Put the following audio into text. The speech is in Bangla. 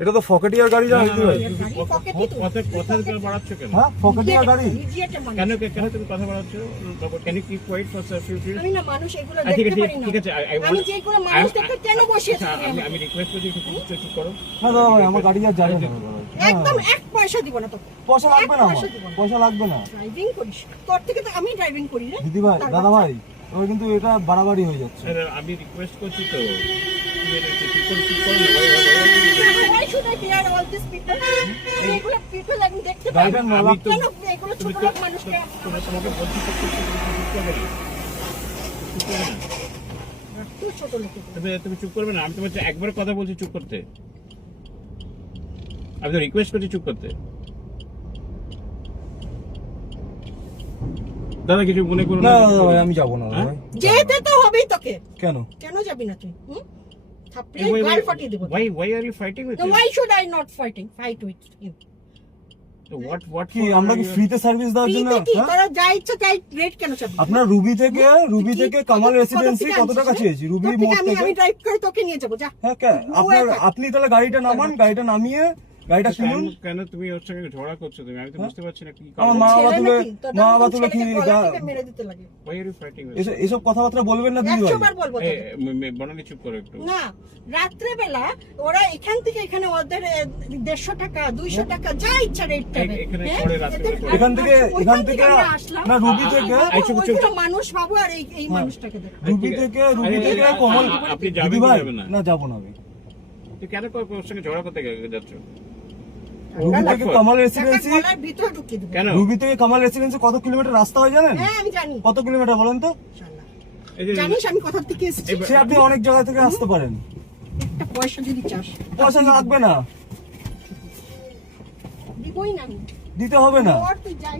এটা তো ফকেটিয়ার গাড়ি না দিদি ভাই? কথা বাড়াচ্ছ কেন? হ্যাঁ ফকেটিয়ার গাড়ি। কেন কেন তুমি কথা বাড়াচ্ছ? Can you keep quiet for some few minutes? আমি না মানুষ এগুলো দেখতে পারি না। ঠিক আছে আমি যেগুলো মানুষ দেখতে কেন বসে আছি? আমি রিকোয়েস্ট করছি একটু চুপ করো। না দাদা ভাই আমার গাড়ি আর যাবে না। একদম এক পয়সা দিব না তো। পয়সা লাগবে না, পয়সা লাগবে না। ড্রাইভিং করিস তোর থেকে তো আমি ড্রাইভিং করি রে দিদি ভাই দাদা ভাই ওই কিন্তু এটা বাড়াবাড়ি হয়ে যাচ্ছে। আমি রিকোয়েস্ট করছি তো চুপ করো না। Why should I hear all these people? এগুলো people আমি দেখতে পাই গাড়িটার মালিক তো কেন এগুলো ছোট লোক মানুষকে তোমাকে বলছি তো চুপ করবে না। তুই ছোট লোক তুমি চুপ করবে না। আমি তোমাকে একবার কথা বলছি চুপ করতে। আমি তো রিকোয়েস্ট করছি চুপ করতে। দাদা কিছু মনে করুন না দাদা ভাই আমি যাব না দাদা ভাই। যেতে তো হবেই তোকে। কেন কেন যাবি না তুই? থাপড়ে গাল ফাটিয়ে দেব। Why are you fighting with So him? why should I not fight with you? What কি আমরা কি ফ্রিতে সার্ভিস দেওয়ার জন্য? ফ্রিতে কি তোরা যা ইচ্ছা তাই রেট কেন চাবি? আপনার রুবি থেকে কামাল রেসিডেন্সি কত টাকা চেয়েছি? রুবি মোড় আমি থেকে। ড্রাইভ করে তোকে নিয়ে যাব যা। হ্যাঁ আপনি তাহলে গাড়িটা নামান, গাড়িটা নামিয়ে গাড়িটা কিনুন। কেন তুমি ওর সঙ্গে ঝগড়া করছো? তুমি আমি তো বুঝতে পারছি না কি আমার মা বাবা তুলে কি মেরে দিতে লাগে। Why are you fighting with এসব কথাবার্তা বলবেন না দিদি ভাই। 100 বার বলবো তোকে। বনানি চুপ করো একটু। না রাত্রে বেলা ওরা এখান থেকে এখানে ওদের 150 টাকা 200 টাকা যা ইচ্ছা রেট পাবে। এখানে করে রাত্রে করে। এখান থেকে না রুবি থেকে মানুষ বাবু আর এই মানুষটাকে দেখ। রুবি থেকে কমল আপনি দিদি যাবেন ভাই যাবেন না? না যাব না আমি। তুই কেন ওর সঙ্গে ঝগড়া করতে যাচ্ছ? রুবি থেকে কামাল রেসিডেন্সি গলার ভিতরে ঢুকিয়ে দেব। কেন? রুবি থেকে কামাল রেসিডেন্সি কত কিলোমিটার রাস্তা হয় জানেন? হ্যাঁ আমি জানি। কত কিলোমিটার বলেন তো? শালা। এই যে জানিস আমি কোথা থেকে এসেছি? সে আপনি অনেক জায়গা থেকে আসতে পারেন, একটা পয়সা যদি চাস পয়সা লাগবে না, দিবই না আমি। দিতে হবে না। ওর তুই যাই